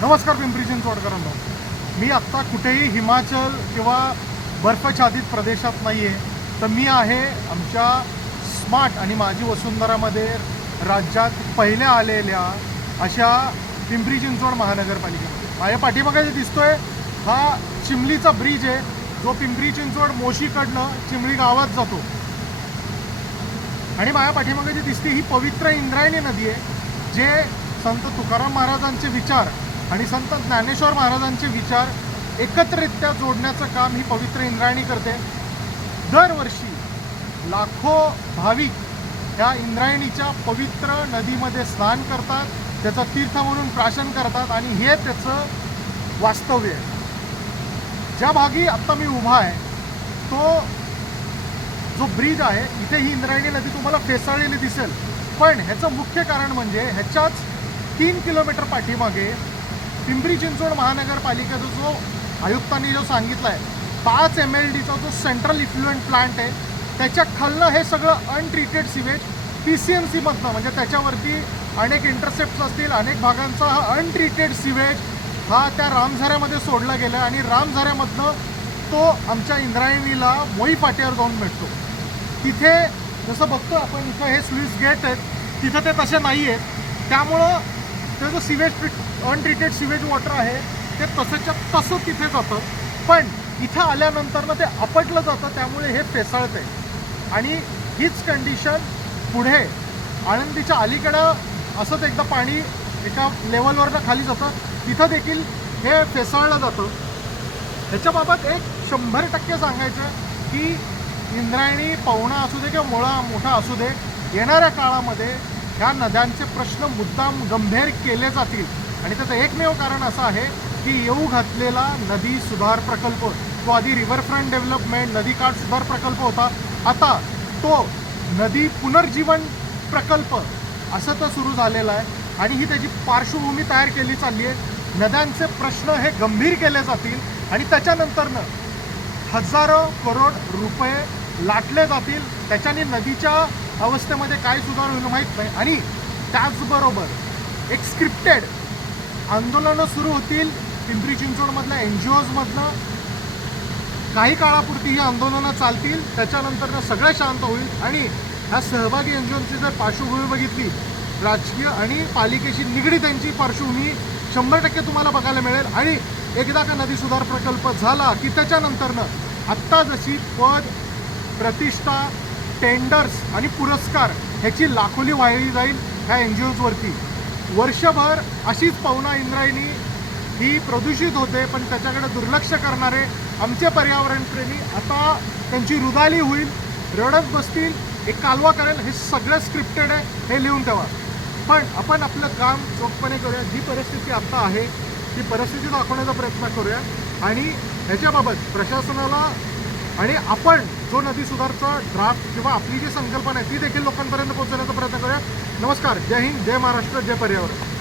नमस्कार पिंपरी चिंचवडकरांनो, मी आत्ता कुठेही हिमाचल किंवा बर्फाच्छादित प्रदेशात नाही आहे, तर मी आहे आमच्या स्मार्ट आणि माझी वसुंधरामध्ये राज्यात पहिल्या आलेल्या अशा पिंपरी चिंचवड महानगरपालिकेमध्ये. माझ्या पाठीमागे जे दिसतोय हा चिमलीचा ब्रिज आहे, जो पिंपरी चिंचवड मोशीकडनं चिमली गावात जातो. आणि माझ्या पाठीमागे जी दिसते ही पवित्र इंद्रायणी नदी आहे, जे संत तुकाराम महाराजांचे विचार आणि संत ज्ञानेश्वर महाराजांचे विचार एकत्रित्या जोडण्याचं काम ही पवित्र इंद्रायणी करते. दरवर्षी लाखो भाविक ह्या इंद्रायणीच्या पवित्र नदीमध्ये स्नान करतात, त्याचं तीर्थ म्हणून प्राशन करतात आणि हे त्याचं वास्तव्य आहे. ज्या भागी आत्ता मी उभा आहे तो जो ब्रिज आहे, इथे ही इंद्रायणी नदी तुम्हाला फेसाळलेली दिसेल, पण ह्याचं मुख्य कारण म्हणजे ह्याच्याच 3 किलोमीटर पाठीमागे पिंपरी चिंचवड महानगरपालिकेचा जो आयुक्तांनी जो सांगितला आहे 5 MLDचा जो सेंट्रल इफ्लुएंट प्लांट आहे, त्याच्या खालनं हे सगळं अनट्रीटेड सिवेज PCMCमधनं, म्हणजे त्याच्यावरती अनेक इंटरसेप्ट्स असतील, अनेक भागांचा हा अनट्रीटेड सिवेज हा त्या रामझऱ्यामध्ये सोडला गेला आणि रामझऱ्यामधनं तो आमच्या इंद्रायणीला मोई पाट्यावर जाऊन मिळतो. तिथे जसं बघतो आपण इथं हे स्लुईस गेट आहेत, तिथं ते तसे नाही आहेत. त्यामुळं ते जो सिवेज अनट्रीटेड सिवेज वॉटर आहे ते तसंच्या तसं तिथे जातं, पण इथं आल्यानंतर ते आपटलं जातं, त्यामुळे हे फेसाळतं आहे. आणि हीच कंडिशन पुढे आळंदीच्या अलीकडं असंच एकदा पाणी एका लेवलवरनं खाली जातं, तिथं देखील हे फेसाळलं जातं. ह्याच्याबाबत एक 100% सांगायचं की इंद्रायणी पवना असू दे किंवा मुळा मोठा असू दे, येणाऱ्या काळामध्ये ह्या नद्यांचे प्रश्न मुद्दाम गंभीर केले जातील. आणि त्याचं एकमेव कारण असं आहे की येऊ घातलेला नदी सुधार प्रकल्प, तो आधी रिव्हरफ्रंट डेव्हलपमेंट नदीकाठ सुधार प्रकल्प होता, आता तो नदी पुनर्जीवन प्रकल्प असं तर सुरू झालेला आहे. आणि ही त्याची पार्श्वभूमी तयार केली चालली आहे. नद्यांचे प्रश्न हे गंभीर केले जातील आणि त्याच्यानंतरनं हजारो करोड रुपये लाटले जातील. त्याच्याने नदीच्या अवस्थेमध्ये काय सुधार होईल माहीत नाही. आणि त्याचबरोबर एक स्क्रिप्टेड आंदोलनं सुरू होतील पिंपरी चिंचवडमधल्या NGOजमधनं. काही काळापुरती ही आंदोलनं चालतील, त्याच्यानंतर सगळं शांत होईल. आणि ह्या सहभागी NGOची जर पार्श्वभूमी बघितली, राजकीय आणि पालिकेशी निगडीत त्यांची पार्श्वभूमी 100% तुम्हाला बघायला मिळेल. आणि एकदा का नदी सुधार प्रकल्प झाला की त्याच्यानंतरनं आत्ता जशी पद, प्रतिष्ठा, टेंडर्स आणि पुरस्कार ह्याची लाखोली वाहिली जाईल ह्या NGOजवरती. वर्षभर अशीच पवना इंद्रायणी ही प्रदूषित होते, पण त्याच्याकडे दुर्लक्ष करणारे आमचे पर्यावरणप्रेमी आता त्यांची रुदाली होईल, रडत बसतील, एक कालवा करेल. हे सगळं स्क्रिप्टेड आहे, हे लिहून ठेवा. पण आपण आपलं काम चोखपणे करूया. जी परिस्थिती आत्ता आहे ती परिस्थिती दाखवण्याचा प्रयत्न करूया. आणि ह्याच्याबाबत प्रशासनाला आणि आपण जो नदी सुधारचा ड्राफ्ट किंवा आपली जी संकल्पना आहे ती देखील लोकांपर्यंत पोहोचवण्याचा प्रयत्न करूया. नमस्कार, जय हिंद, जय महाराष्ट्र, जय पर्यावरण.